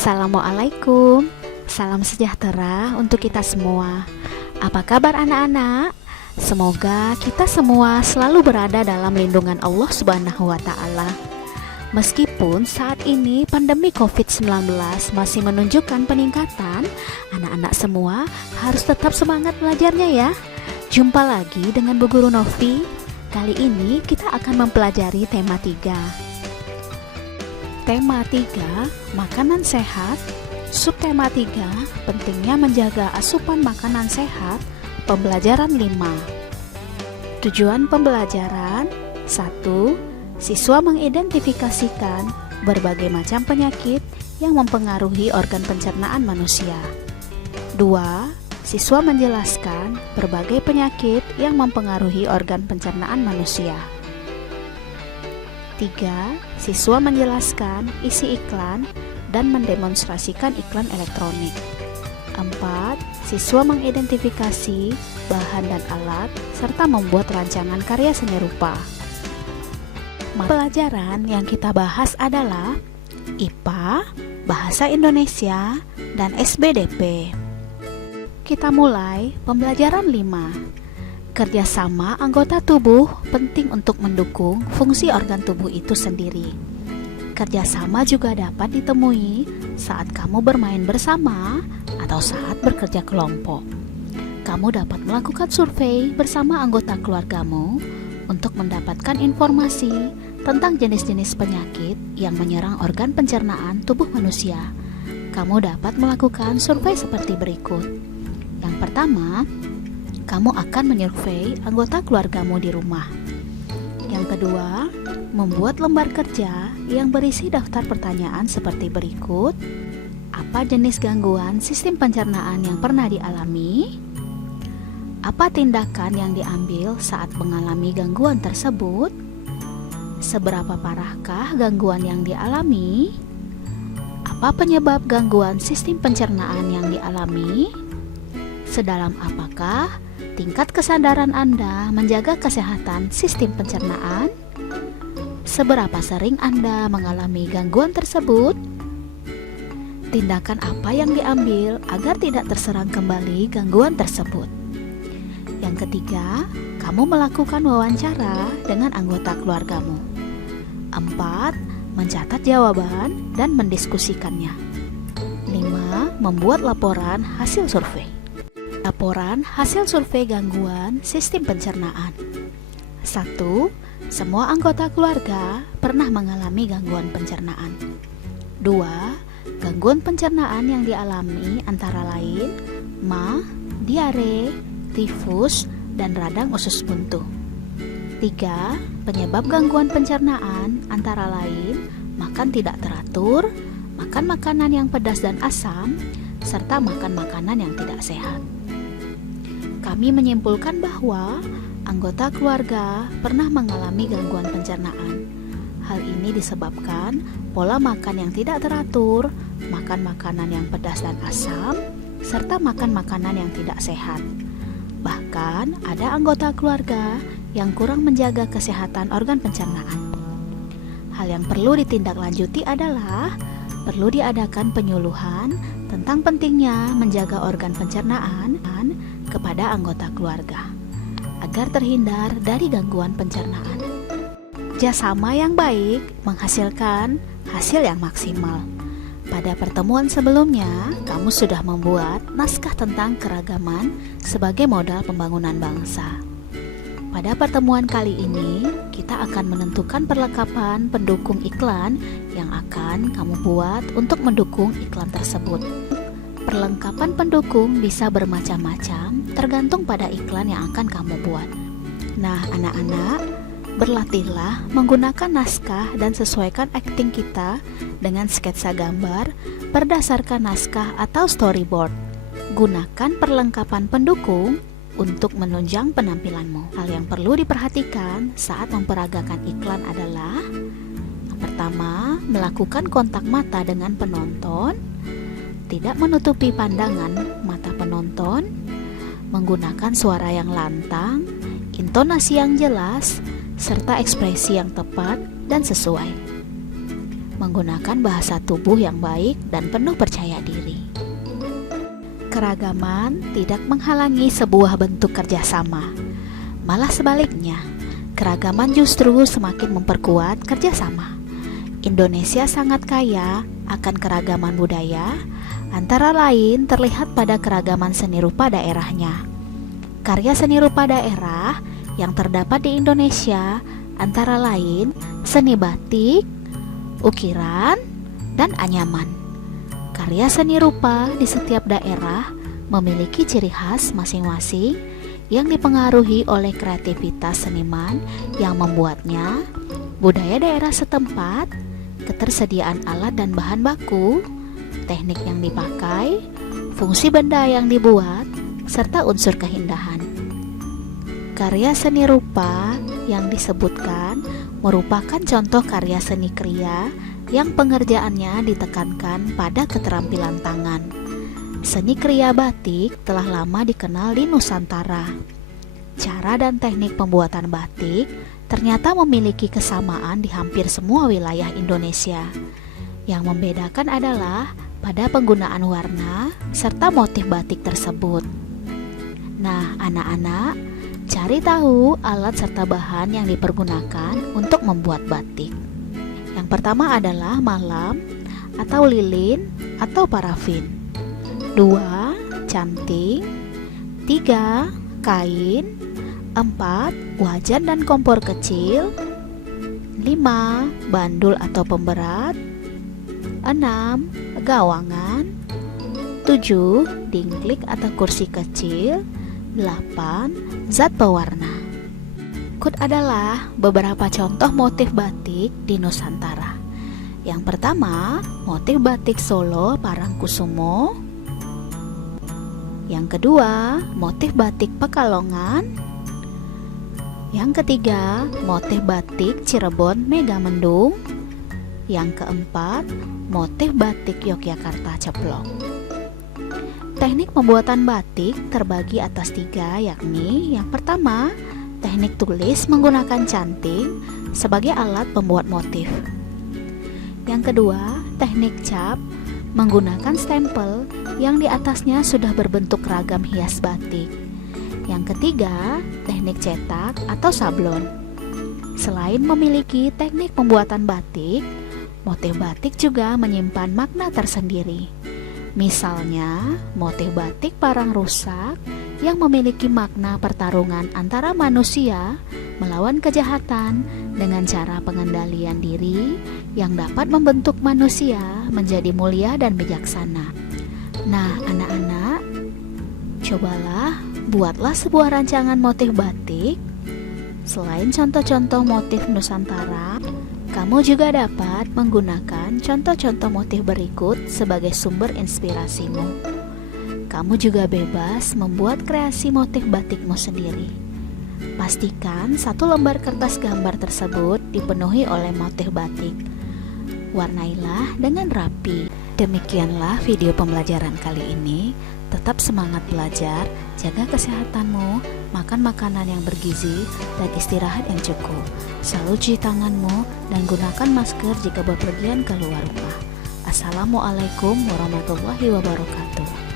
Assalamualaikum, salam sejahtera untuk kita semua. Apa kabar anak-anak? Semoga kita semua selalu berada dalam lindungan Allah Subhanahu wa Ta'ala. Meskipun saat ini pandemi COVID-19 masih menunjukkan peningkatan, anak-anak semua harus tetap semangat belajarnya ya. Jumpa lagi dengan Bu Guru Novi. Kali ini kita akan mempelajari tema 3. Tema 3, makanan sehat. Subtema 3, pentingnya menjaga asupan makanan sehat. Pembelajaran 5. Tujuan pembelajaran 1. Siswa mengidentifikasikan berbagai macam penyakit yang mempengaruhi organ pencernaan manusia. 2. Siswa menjelaskan berbagai penyakit yang mempengaruhi organ pencernaan manusia. 3. Siswa menjelaskan isi iklan dan mendemonstrasikan iklan elektronik. 4. Siswa mengidentifikasi bahan dan alat serta membuat rancangan karya seni rupa. Pelajaran yang kita bahas adalah IPA, Bahasa Indonesia, dan SBDP. Kita mulai pembelajaran 5. Kerjasama anggota tubuh penting untuk mendukung fungsi organ tubuh itu sendiri. Kerjasama juga dapat ditemui saat kamu bermain bersama atau saat bekerja kelompok. Kamu dapat melakukan survei bersama anggota keluargamu untuk mendapatkan informasi tentang jenis-jenis penyakit yang menyerang organ pencernaan tubuh manusia. Kamu dapat melakukan survei seperti berikut. Yang pertama, kamu akan menyurvei anggota keluargamu di rumah. Yang kedua, membuat lembar kerja yang berisi daftar pertanyaan seperti berikut. Apa jenis gangguan sistem pencernaan yang pernah dialami? Apa tindakan yang diambil saat mengalami gangguan tersebut? Seberapa parahkah gangguan yang dialami? Apa penyebab gangguan sistem pencernaan yang dialami? Sedalam apakah tingkat kesadaran Anda menjaga kesehatan sistem pencernaan? Seberapa sering Anda mengalami gangguan tersebut? Tindakan apa yang diambil agar tidak terserang kembali gangguan tersebut? Yang ketiga, kamu melakukan wawancara dengan anggota keluargamu. 4. Mencatat jawaban dan mendiskusikannya. 5. Membuat laporan hasil survei. Laporan hasil survei gangguan sistem pencernaan. 1. Semua anggota keluarga pernah mengalami gangguan pencernaan. 2. Gangguan pencernaan yang dialami antara lain MA, diare, tifus, dan radang usus buntu. 3. Penyebab gangguan pencernaan antara lain makan tidak teratur, makan makanan yang pedas dan asam, serta makan makanan yang tidak sehat. Kami menyimpulkan bahwa anggota keluarga pernah mengalami gangguan pencernaan. Hal ini disebabkan pola makan yang tidak teratur, makan makanan yang pedas dan asam, serta makan makanan yang tidak sehat. Bahkan ada anggota keluarga yang kurang menjaga kesehatan organ pencernaan. Hal yang perlu ditindaklanjuti adalah perlu diadakan penyuluhan tentang pentingnya menjaga organ pencernaan kepada anggota keluarga agar terhindar dari gangguan pencernaan. Kerjasama yang baik menghasilkan hasil yang maksimal. Pada pertemuan sebelumnya, kamu sudah membuat naskah tentang keragaman sebagai modal pembangunan bangsa. Pada pertemuan kali ini, kita akan menentukan perlengkapan pendukung iklan yang akan kamu buat untuk mendukung iklan tersebut. Perlengkapan pendukung bisa bermacam-macam tergantung pada iklan yang akan kamu buat. Nah, anak-anak, berlatihlah menggunakan naskah dan sesuaikan akting kita dengan sketsa gambar berdasarkan naskah atau storyboard. Gunakan perlengkapan pendukung untuk menunjang penampilanmu. Hal yang perlu diperhatikan saat memperagakan iklan adalah: yang pertama, melakukan kontak mata dengan penonton, tidak menutupi pandangan mata penonton, menggunakan suara yang lantang, intonasi yang jelas, serta ekspresi yang tepat dan sesuai. menggunakan bahasa tubuh yang baik dan penuh percaya diri. Keragaman tidak menghalangi sebuah bentuk kerjasama. Malah sebaliknya, keragaman justru semakin memperkuat kerjasama. Indonesia sangat kaya akan keragaman budaya, antara lain terlihat pada keragaman seni rupa daerahnya. Karya seni rupa daerah yang terdapat di Indonesia antara lain seni batik, ukiran, dan anyaman. Karya seni rupa di setiap daerah memiliki ciri khas masing-masing yang dipengaruhi oleh kreativitas seniman yang membuatnya, budaya daerah setempat, ketersediaan alat dan bahan baku, teknik yang dipakai, fungsi benda yang dibuat, serta unsur keindahan. Karya seni rupa yang disebutkan merupakan contoh karya seni kriya yang pengerjaannya ditekankan pada keterampilan tangan. Seni kriya batik telah lama dikenal di Nusantara. Cara dan teknik pembuatan batik ternyata memiliki kesamaan di hampir semua wilayah Indonesia. Yang membedakan adalah pada penggunaan warna serta motif batik tersebut. Nah, anak-anak, cari tahu alat serta bahan yang dipergunakan untuk membuat batik. Yang pertama adalah malam atau lilin atau parafin. 2. Canting. 3. Kain. 4. Wajan dan kompor kecil. 5. Bandul atau pemberat. 6. Gawangan. 7. Dingklik atau kursi kecil. 8. Zat pewarna. Berikut adalah beberapa contoh motif batik di Nusantara. Yang pertama, motif batik Solo Parangkusumo. Yang kedua, motif batik Pekalongan. Yang ketiga, motif batik Cirebon Megamendung. Yang keempat, motif batik Yogyakarta Ceplok. Teknik pembuatan batik terbagi atas 3, yakni yang pertama, teknik tulis menggunakan canting sebagai alat pembuat motif. Yang kedua, teknik cap menggunakan stempel yang di atasnya sudah berbentuk ragam hias batik. Yang ketiga, teknik cetak atau sablon. Selain memiliki teknik pembuatan batik, motif batik juga menyimpan makna tersendiri. Misalnya, motif batik Parang Rusak yang memiliki makna pertarungan antara manusia melawan kejahatan dengan cara pengendalian diri yang dapat membentuk manusia menjadi mulia dan bijaksana. Nah, anak-anak, cobalah buatlah sebuah rancangan motif batik. Selain contoh-contoh motif Nusantara, kamu juga dapat menggunakan contoh-contoh motif berikut sebagai sumber inspirasimu. Kamu juga bebas membuat kreasi motif batikmu sendiri. Pastikan 1 lembar kertas gambar tersebut dipenuhi oleh motif batik. Warnailah dengan rapi. Demikianlah video pembelajaran kali ini. Tetap semangat belajar, jaga kesehatanmu, makan makanan yang bergizi, dan istirahat yang cukup. Selalu cuci tanganmu dan gunakan masker jika bepergian keluar rumah. Assalamualaikum warahmatullahi wabarakatuh.